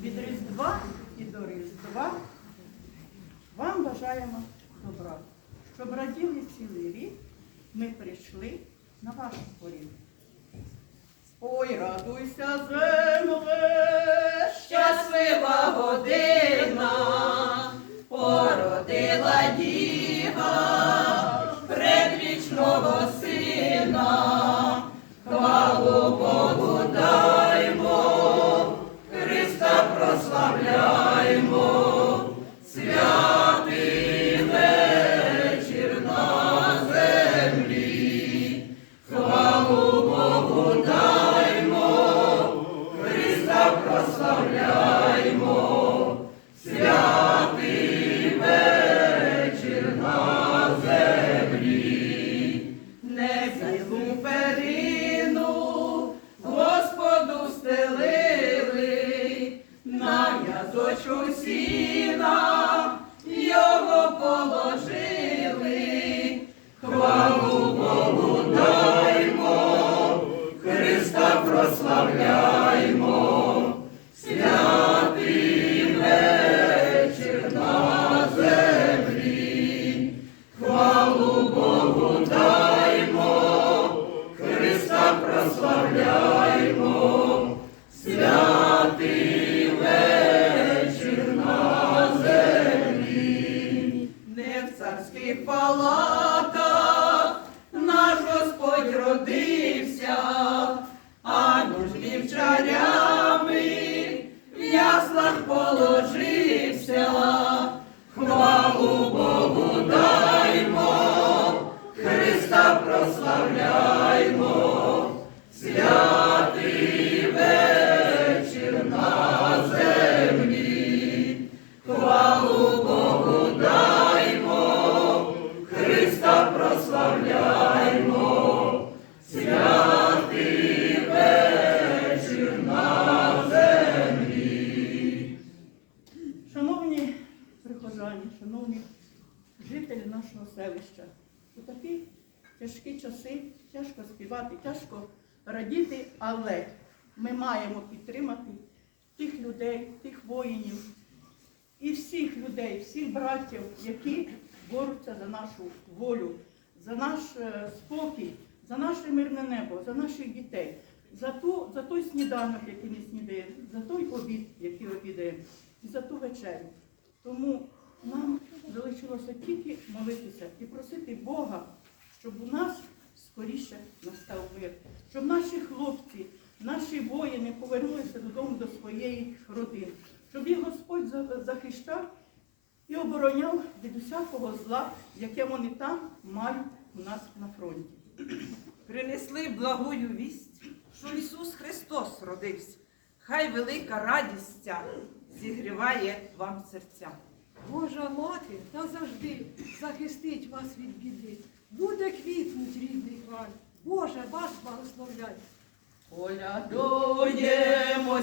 Від Різдва і до Різдва вам бажаємо добра. Щоб раділи цілий ми прийшли на вашу поріг. Ой, радуйся, земле, Щаслива година, pela сіна Господь шановні жителі нашого селища, у такі тяжкі часи тяжко співати, тяжко радіти, але ми маємо підтримати тих людей, тих воїнів і всіх людей, всіх братів, які борються за нашу волю, за наш е, спокій, за наше мирне небо, за наших дітей, за, ту, за той сніданок, який ми снідаємо, за той обід, який обідаємо, і за ту вечерю. Тому нам залишилося тільки молитися і просити Бога, щоб у нас скоріше настав мир, щоб наші хлопці, наші воїни повернулися додому до своєї родин, щоб їх Господь захищав і обороняв від усякого зла, яке вони там мають у нас на фронті. принесли благою вість, що Ісус Христос родився. Хай велика радість зігріває вам серця. Божа мати назавжди захистить вас від біди. Буде квітнуть рідний край. Боже, вас благословляй. Колядуємо, співаємо,